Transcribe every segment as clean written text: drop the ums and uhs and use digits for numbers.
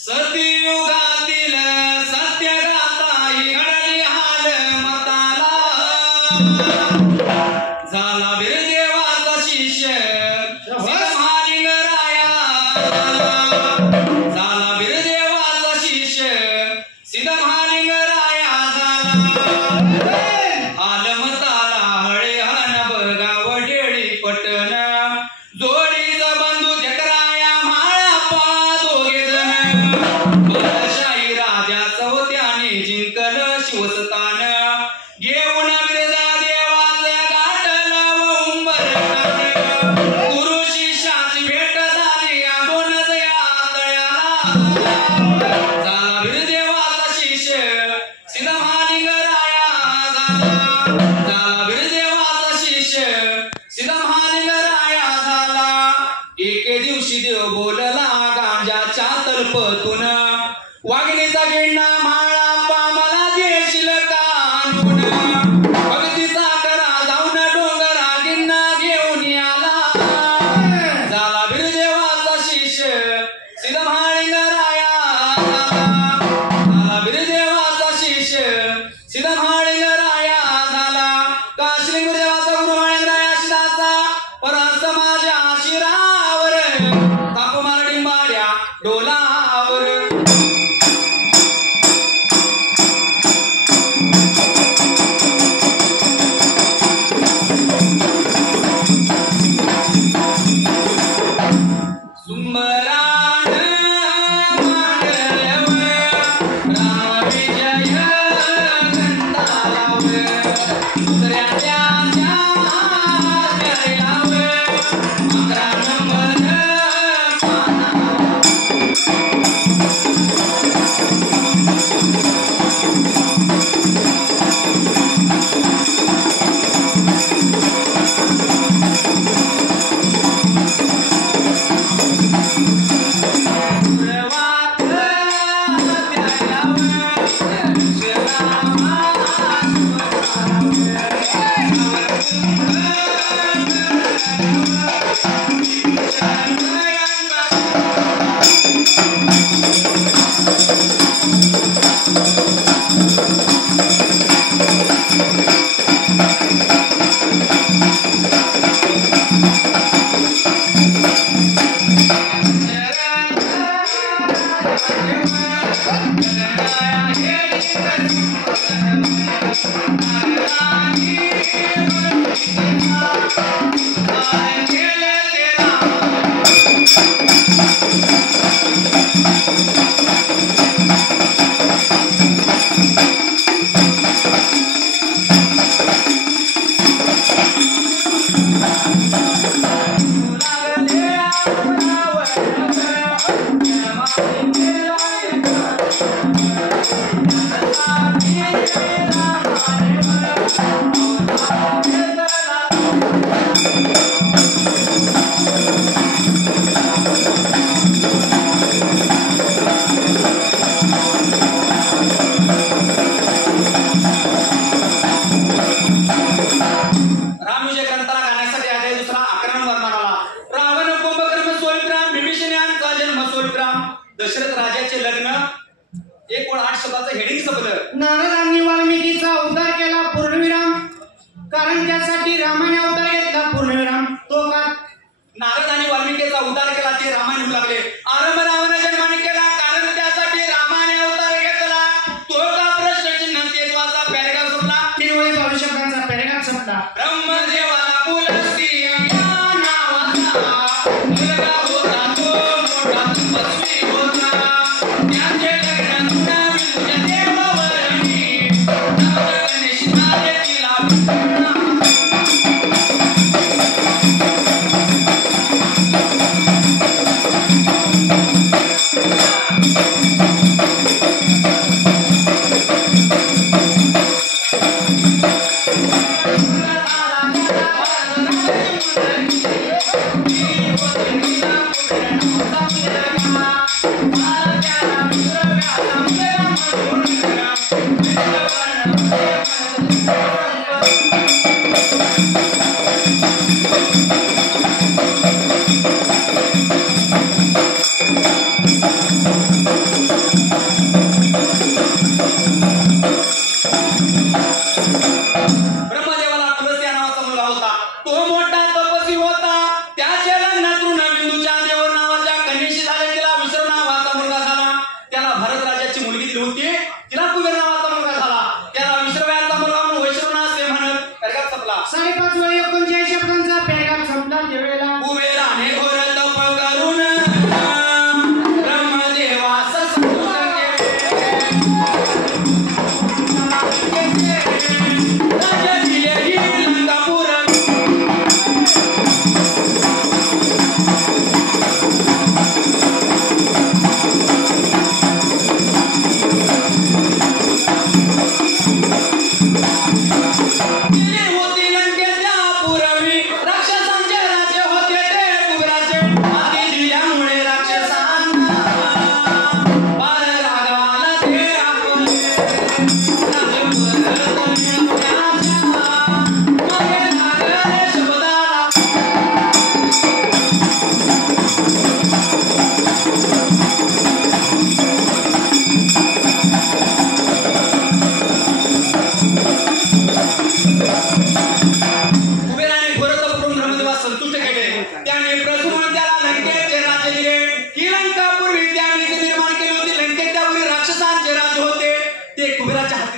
सतयुगातील सत्यगाता ही घडली हाल मताला झाला बिरदेवाचा शिष्य सिद्धमहालिंगराया झाला बिरदेवाचा शिष्य सिद्धमहालिंगराया झाला आलमताला हळेहन बगाव डेळी पटण जोडीचा बंधू जकराया म्हाळाप्पा दोघे जण शाही राजाचा होत्याने जिंकल शिवसतान घेऊन बिरदा देवाचं गाठलं व उंबरठण गुरु शिष्याची भेट झाली या दोन जया तळ्याला झाला बिरदेवाचा शिष्य सिद्धमहालिंगराया झाला बिरदेवाचा शिष्य सिद्धमहालिंगराया झाला एके दिवशी देव बोलला गांजाच्या तलपतून वाघिणीचा गिरणा म्हाळाप्पा मला देशील का आणून भक्तीचा करा जाऊन डोंगरा गिरणा घेऊन आला झाला बिरदेवाचा शिष्य सिद्धमहालिंगराया झाला बिरदेवाचा शिष्य सिद्धमहालिंगराया झाला काश्लिंग देवाचा गुरु महालिंगराया शिराचा परस माझ्या शिरावर ताप मारडिंबाड्या डोलावर सुंबरान मांडलव राम विजय गंधालाव दुसऱ्या त्याच्या हातळीलाव अकरा नंबर रामविजय ग्रंथाला गाण्यासाठी आहे दुसरा आक्रमण वर्णनाला रावण कुंभकर्ण सोलग्राम बिभीषण यांचा जन्म सोलग्राम दशरथ राजाचे लग्न एक ओळ 8 शब्दाचं हेडिंग संपलं नारदांनी वाल्मिकीचा उद्धार केला पूर्णविराम कारण त्यासाठी रामाने अवतार घेतला पूर्णविराम तो का नारदांनी वाल्मिकीचा उद्धार केला ते रामाने म्हणू लागले आरंभ रावण जन्माने केला कारण त्यासाठी रामाने अवतार घेतला तो का प्रश्नचिन्ह तेच वाचा पॅरेग्राफ संपला 3 ओळी 22 शब्दांचा पॅरेग्राफ संपला ब्रह्मदेवाला पुलस्ती या नावाचा मुलगा होता तो मोठा तपस्वी होता त्याचे लग्न तुला तुझ्या देवावरणी नवगणेश नारे तिला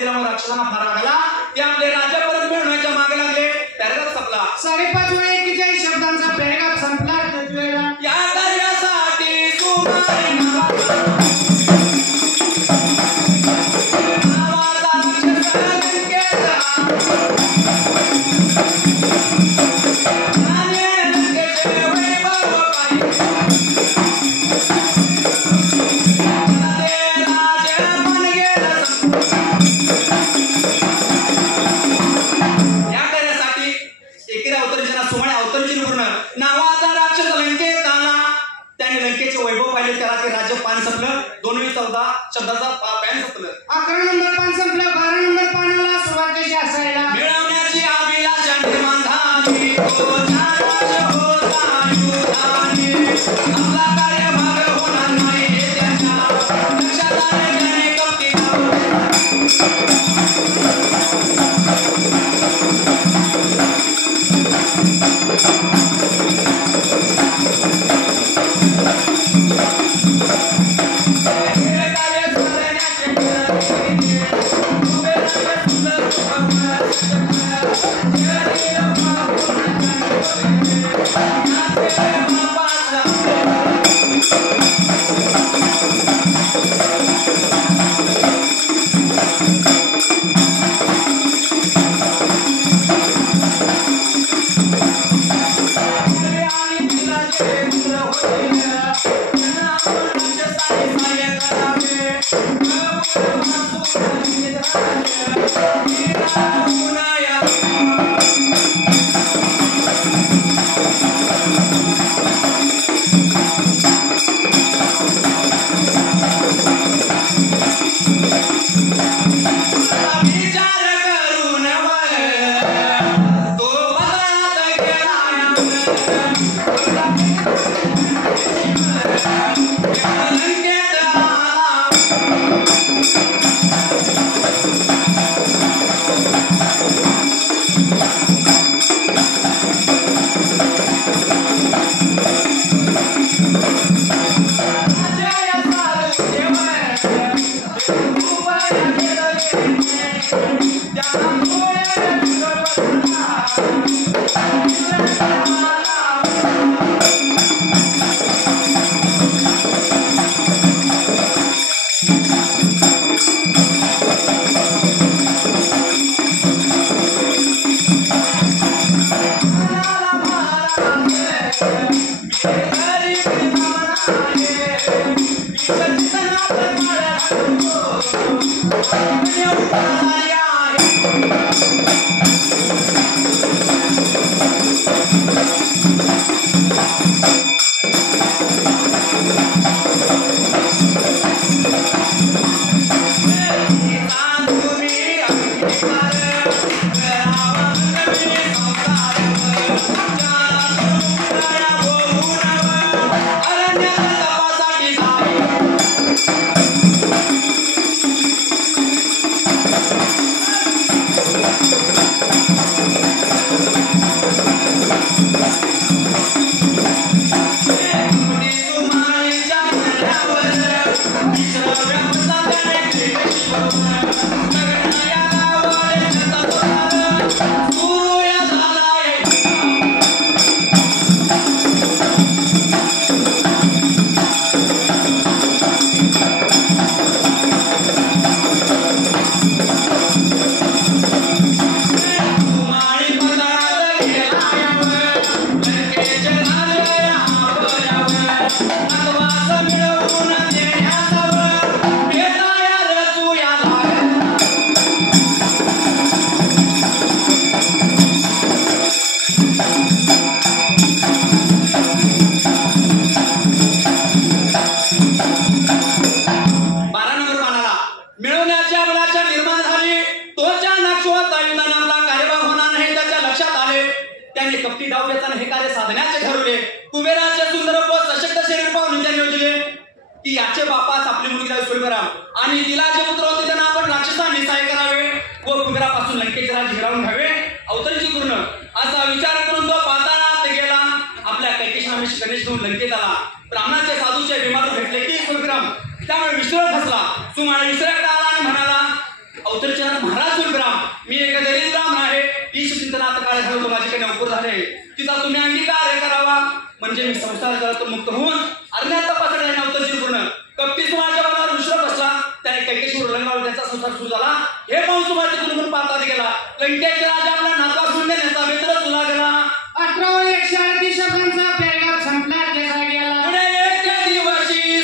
दिला म्हणून राक्षसांना फार लागला. ते आपले राज्यापर्यंत मिळवण्याच्या मागे लागले. पॅराग्राफ संपला. 5.5 वेळा 41 शब्दांचा पॅराग्राफ संपला. या कार्यासाठी सुमारी नावाचा राक्षस लंकेचा आणि लंकेचे वैभव पाहिजे. नावाचा राक्षस लंकेत आला. त्याने लंकेचे वैभव पाहिले. त्याला ते राज्य पान संपलं. 2-14 शब्दाचा पॅन संपलं. 11 नंबर पान संपलं. 12 नंबर पानाला सुरुवात कशी असायला. मिळवण्याची अभिलाषा निर्माण झाली. तो 4 वर्ष होता युद्धाने. आपला कार्यभाग होणार नाही हे त्याच्या लक्षात आले. त्याने कपटी कपटी डाव घेताना हे कार्य साधण्याचे ठरवले. कुबेराचे सुंदर व सशक्त शरीर पाहून त्यांनी योजले की याचे बापास आपली मुलगी द्यावी सोडीवरा आणि तिला जे पुत्र होते त्यांना आपण राक्षसांनी सहाय्य करावे व कुबेरापासून लंकेचे राज्य हिरावून घ्यावे अवतरीची पूर्ण असा विचार करून तो पाताळात गेला. आपल्या कैकेशामेशी गणेश घेऊन लंकेत आला. ब्राह्मणाचे साधूचे विमान भेटले की सोडीराम त्यामुळे विश्वास फसला. सुमाळे विसरत आला आणि म्हणाला अवतरचरण महाराज सोलग्राम मी एक दलित ब्राह्मण आहे ईश चिंतनात काळ घालतो माझ्याकडे नौकर झाले तिचा तुम्ही अंगीकार करावा म्हणजे मी संसार जगातून मुक्त होऊन अज्ञात तपासणे नव्हतं पूर्ण कप्पी माझ्या मनावर विश्वास बसला त्याने कैकेशी उल्लंघनावर त्यांचा संसार सुरू झाला हे पाहून सुमारे तिथून पाहतात गेला लंकेच्या राजा आपला नातवा सोडून देण्याचा मित्र तुला गेला 18 138 शब्दांचा पॅरेग्राफ संपला त्याचा गेला पुढे एक दिवशी